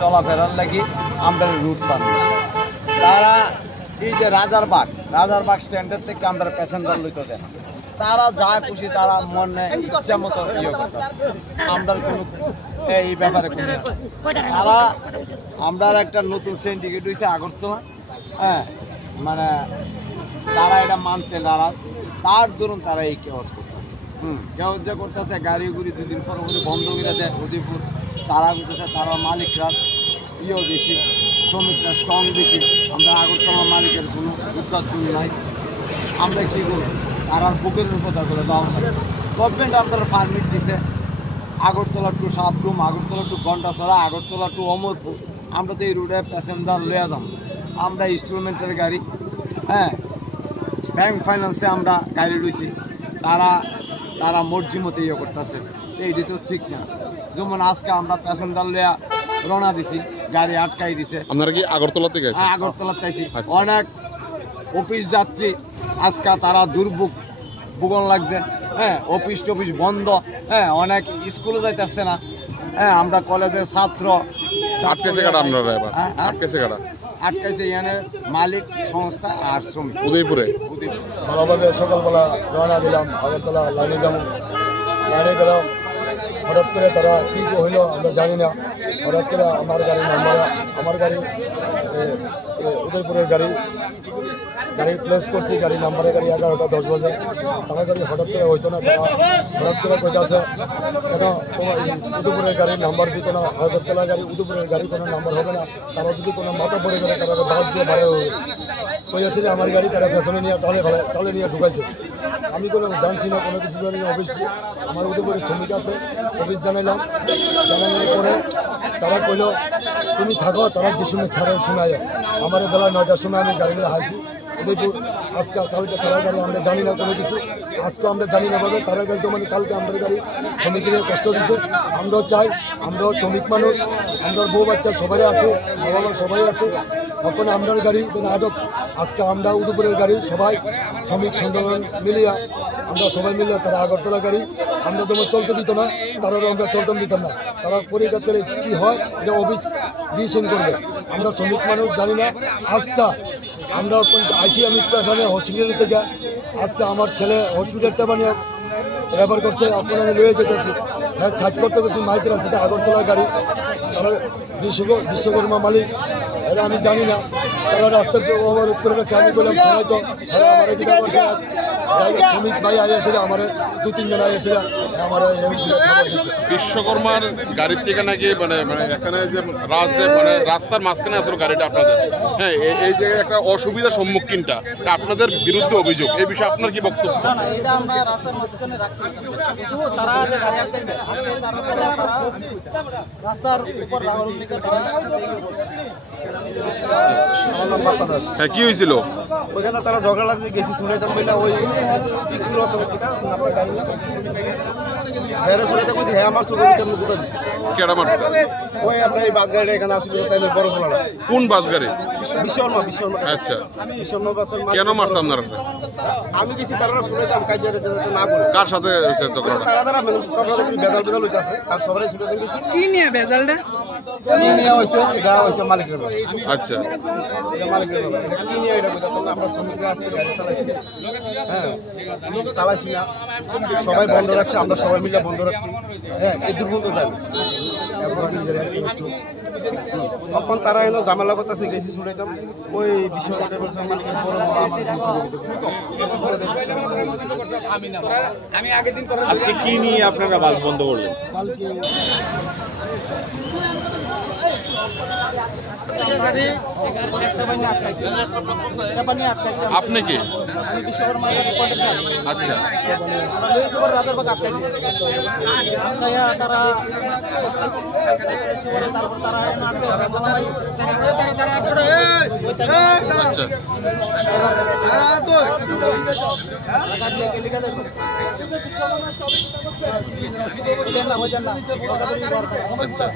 চলাফেরার লাগি আমরা রুট পান তারা এই যে রাজারবাগ স্ট্যান্ডের থেকে আমরা প্যাসেঞ্জার লইতে দেন তারা যা খুশি তারা মনে ইচ্ছা মতো ইয়ে করতেছে আমরা কোনো এই ব্যাপারে তারা আমরা একটা নতুন সিন্ডিকেট হয়েছে আগরতলা হ্যাঁ মানে তারা এটা মানতে নারাজ তার দরুন তারা এই কেওয়াজ করতেছে কেওয়াজ যে করতেছে গাড়ি গুড়ি দুদিন পর বন্ধ করে দেয় উদয়পুর তারা করতেছে তারা মালিকরা ইয়েও বেশি শ্রমিকরা স্ট্রং বেশি আমরা আগরতলা মালিকের কোনো উদ্যোগ নাই আমরা কী করব তারা বুকের কথা করে দাও গভর্নমেন্ট আপনারা পারমিট দিছে Agartala to Sabroom Agartala to Gandacherra Agartala to Amarpur আমরা তো এই রুটে প্যাসেঞ্জার লইয়া যাব আমরা ইনস্টলমেন্টের গাড়ি হ্যাঁ ব্যাংক ফাইন্যান্সে আমরা গাড়ি লইছি তারা মর্জি মতো ইয়ে করতেছে এইটি তো ঠিক না যেমন আজকে আমরা প্যাসেঞ্জার লইয়া রওনা দিছি গাড়ি আটকাই দিছে আপনারা কি আগরতলা থেকে হ্যাঁ আগরতলাতে আইছি অনেক অফিস যাত্রী আজকে তারা ভুগন লাগছে হ্যাঁ অফিস টফিস বন্ধ হ্যাঁ অনেক স্কুলে যাইতেছে না হ্যাঁ আমরা কলেজের ছাত্র আটকাইছে এখানে মালিক সংস্থা আর শ্রমিক উদয়পুরে ভালোভাবে সকালবেলা রওনা দিলাম আগরতলা লাইনে যাবো লাইনে গেলাম হঠাৎ করে তারা কী হইল আমরা জানি না হঠাৎ করে আমার গাড়ি উদয়পুরের গাড়ি প্লেস করছি গাড়ি নাম্বারে গাড়ি 11টা 10 বাজে তারা গাড়ি হঠাৎ করে হইতো না তারা হঠাৎ করে কইতাছে কেন উদয়পুরের গাড়ির নাম্বার দিত না আগরতলা গাড়ি উদয়পুরের গাড়ি কোনো নাম্বার হবে না তারা যদি কোনো মাথা পড়ে গেলে তারা বাস দিয়ে ভাড়া ওই আসলে আমার গাড়ি তারা পেছনে নিয়ে টালে নিয়ে ঢুকাইছে আমি কোনো জানছি না কোনো কিছু জানি না অফিস আমার উদয়পুরের শ্রমিক আছে অফিস জানানোর পরে তারা কইল তুমি থাকো তারা যে সময় ছাড়ে শোনায় আমার বেলা 9টার সময় আমি গাড়ি নিয়ে হাইছি উদয়পুর আজকে কালকে তারা গাড়ি আমরা জানি না কোনো কিছু আজকে আমরা জানি না ভাবে তারা গাড়ি মানে কালকে আমাদের গাড়ি শ্রমিকের কষ্ট দিচ্ছে আমরাও চাই আমরাও শ্রমিক মানুষ আমরার বউ বাচ্চা সবাই আছে বাবা মা সবাই আছে এখন আমরার গাড়ি আটক আজকে আমরা উদয়পুরের গাড়ি সবাই শ্রমিক সংগঠন মিলিয়া আমরা সবাই মিলিয়ে তারা আগরতলা গাড়ি আমরা যেমন চলতে দিত না তারাও আমরা চলতে দিতাম না তারা পরীক্ষা কী হয় এটা অফিস ডিসিশন করবে আমরা শ্রমিক মানুষ জানি না আজকে আমরা আইসি আমি এখানে হসপিটাল থেকে আজকে আমার ছেলে হসপিটালটা মানে রেফার করছে আপনার আমি লয়ে যেতেছি হ্যাঁ সাইড করতে গেছি মাইকের আছে আগরতলা গাড়ি তারা বিশ্বকর্মা মালিক এটা আমি জানি না তারা রাস্তার অবরোধ করে রাখছে আমি বললাম শোনাই তো তারা আমার কীটা করছে শ্রমিক ভাই আইসে আমার 2-3 জন আইসে আমার বিশ্বকর্মার গাড়ির থেকে নাকি মানে এখানে যে মানে রাস্তার মাঝখানে আসলে গাড়িটা আপনাদের হ্যাঁ এই যে একটা অসুবিধার সম্মুখীনটা আপনাদের বিরুদ্ধে অভিযোগ এই বিষয়ে আপনার কি বক্তব্য? এটা আমরা রাস্তার মাঝখানে রাখছি কিন্তু তারা যে গাড়ি আটকাইছে তারা রাস্তার উপর হ্যাঁ কি হয়েছিল ওইখানে তারা ঝগড়া লাগছে গেছি শুনাইতাম বইলা ওই হ্যাঁ আমার কেডা মারছে ওই আমরা এই বাস গাড়িটা এখানে আসি তাই বড় খোলা কোন বাস গাড়ি? বিশ্বকর্মা আচ্ছা বিশ্বকর্মা বাসের কেন মারছে আপনারা? আমি গেছি তারা শুনাইতাম কাজ না করে কার সাথে তারা বেজাল হইতাছে আর সবাই শুনাইতে গেছি কি নিয়ে বেজালটা মালিকের আচ্ছা মালিকের কি নিয়ে এটা আমরা শ্রমিকরা আজকে গাড়ি চালাইছি হ্যাঁ চালাইছি না সবাই বন্ধ রাখছে আমরা সবাই মিলে বন্ধ রাখছি হ্যাঁ এই দুর্গন্ধ যাবে তখন তারা এনে ঝামেলা করতেছে গেছি ছুটাইতাম ওই বিশ্বকর্মা মালিকের বড় আজকে কি নিয়ে আপনারা বাস বন্ধ করলেন? কালকে গাড়ি আটকাইছে। আপনি কি? আমি বিশ্বকর্মা কন্ট্রাক্টর। আচ্ছা রাজারবাগ আটকাইছে। আটকাইয়া তারা তারপর তারা আচ্ছা